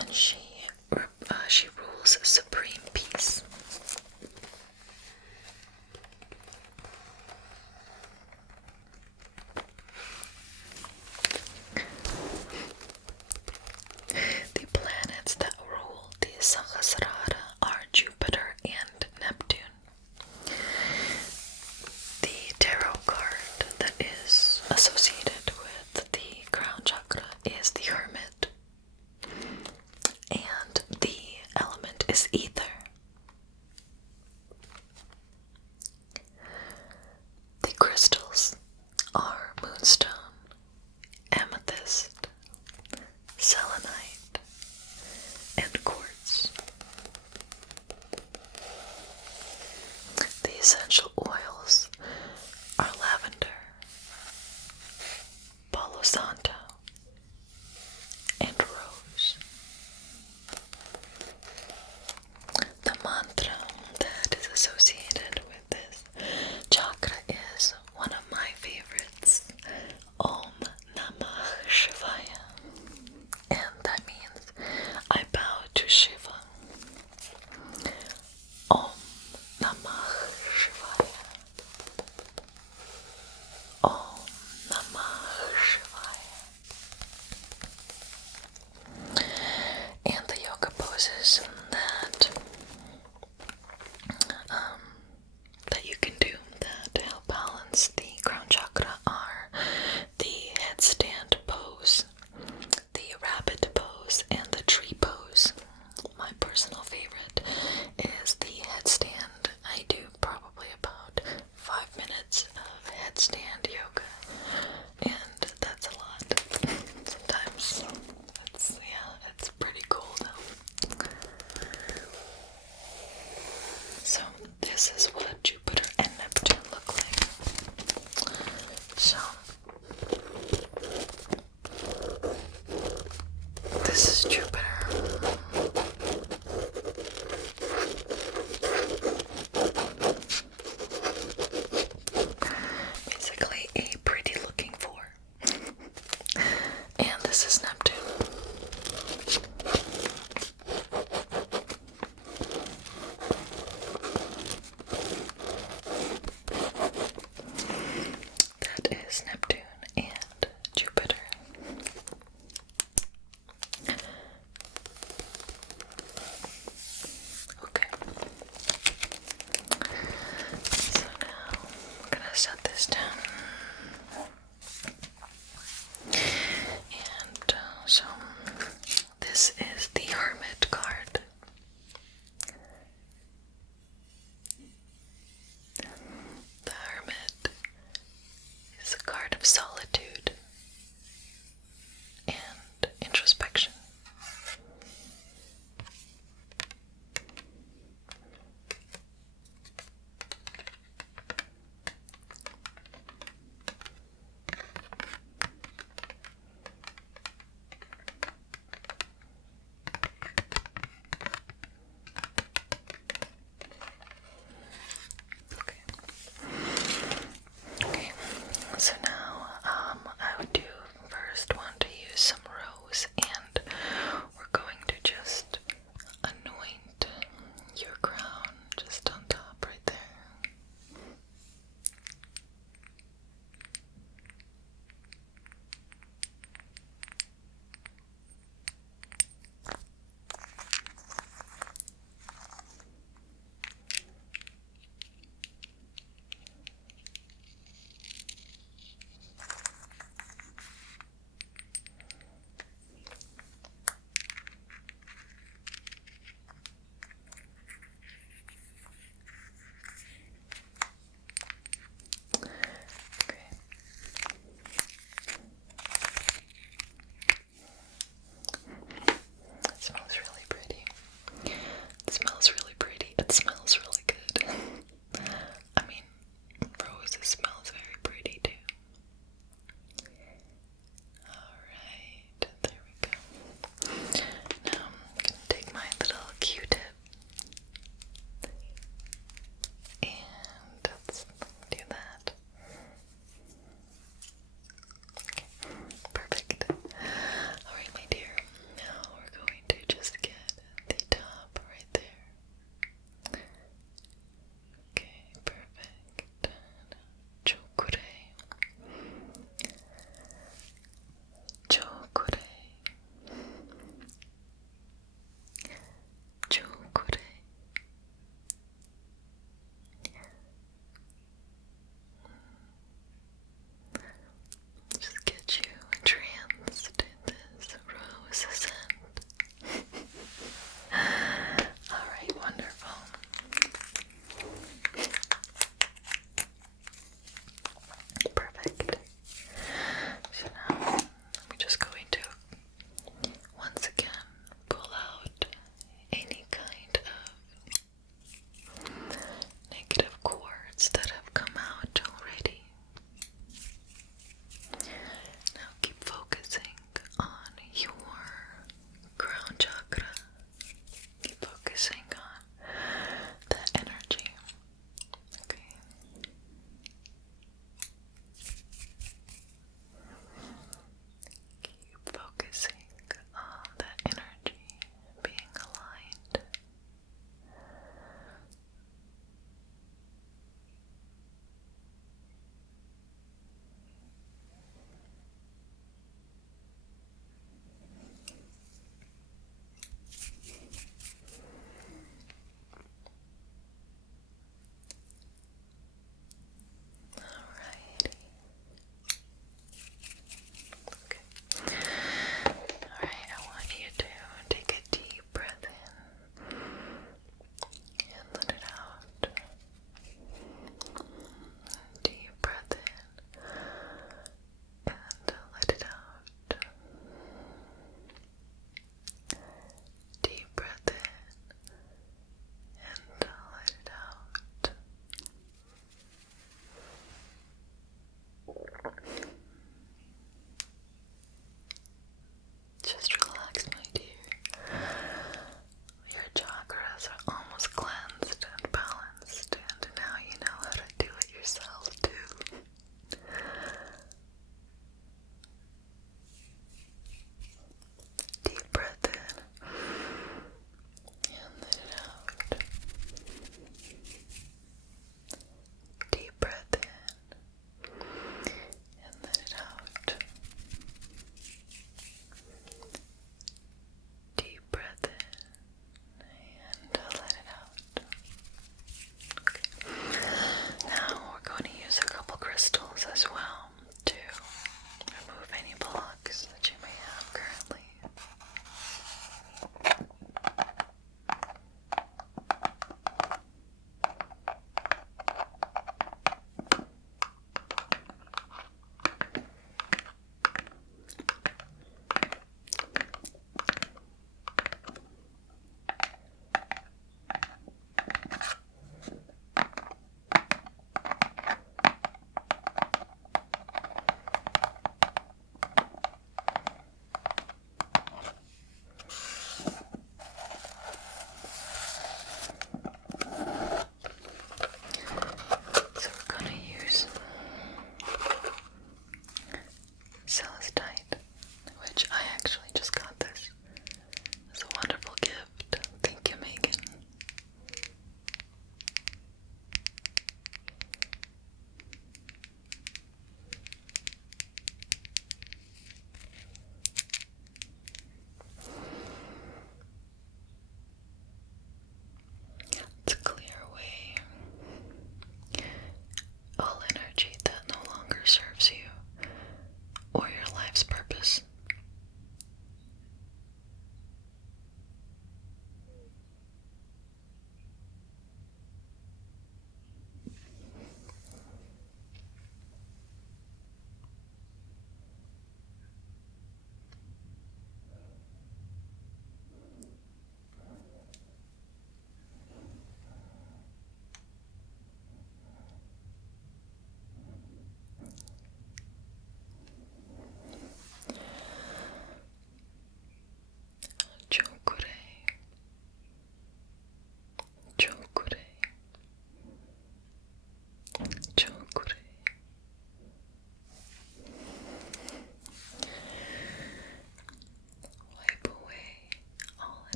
and she rules supreme peace. The planets that rule the Sahasrara are Jupiter and Neptune. The tarot card that is associated with the crown chakra is the Hermit, and the element is ether. The crystals are moonstone, amethyst, selenite, and quartz. The essential oils are lavender, Palo Santo, and rose. The mantra that is associated with this chakra is one of my favorites, Om Namah Shivaya, and that means I bow to Shiva. Om Namah Shivaya. Om Namah Shivaya. And the yoga poses that you can do that help balance the crown chakra are the headstand pose, the rabbit pose, and the tree pose. My personal favorite is the headstand. I do probably about 5 minutes of headstand yoga, and that's a lot. Sometimes it's pretty cool though. So this is what Jupiter and Neptune look like. So this is Jupiter. Basically a pretty looking four. And this is Neptune. That is Neptune and Jupiter. Okay. So now I'm gonna set this down. And so this is the Hermit card. The Hermit is a card of solitude and introspection.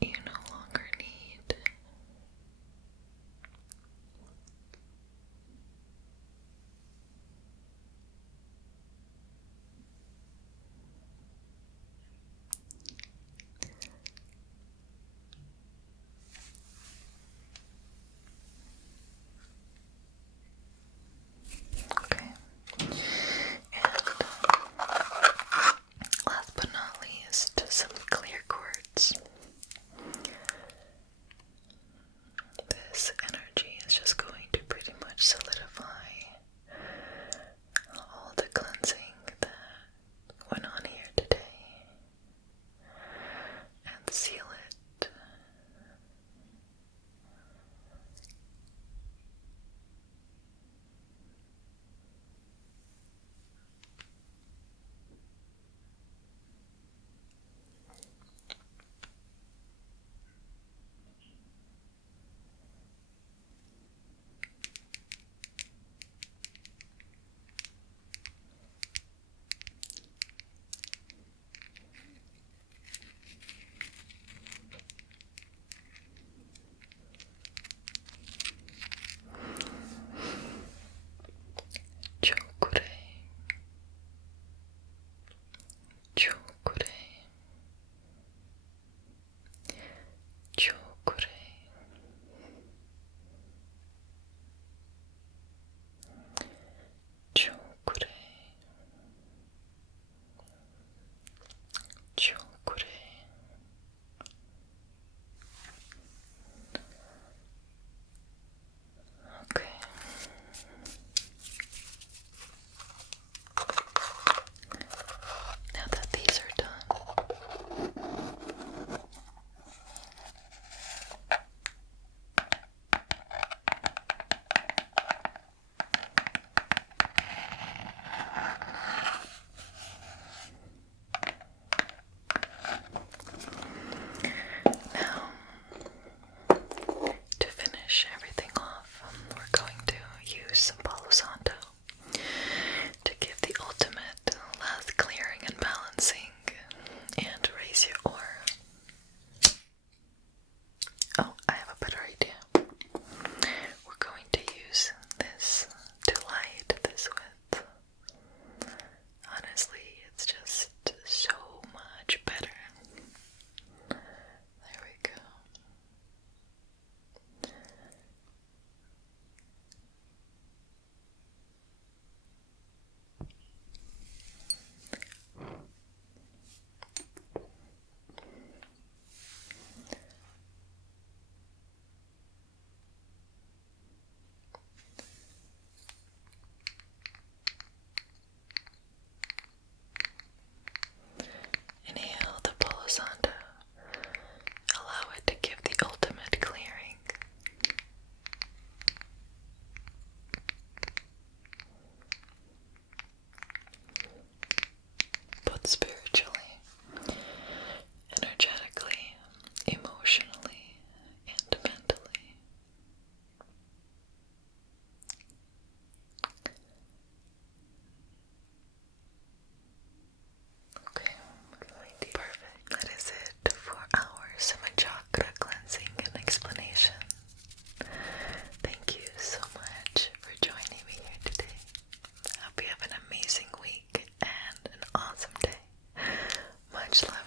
you no longer need. Okay. And last but not least, some clear quartz. This energy is just going to pretty much solidify all the cleansing that went on here today and seal it. Chokure, chokure, chokure, chokure, chokure. Okay. Now that these are done, now to finish everything off, we're going to use some Palo Santo to give the ultimate last clearing and balancing and raise your aura. Oh, I have a better idea. We're going to use this to light this with. Honestly, it's just so much better. There we go. Inhale the Palo Santo. Allow it to give the ultimate clearing. Both spiritually, energetically, emotionally, and mentally. Okay, we're going to perfect. That is it for our semi-chakra cleansing and explanation. Thank you so much for joining me here today. I hope you have an amazing week and an awesome day. Much love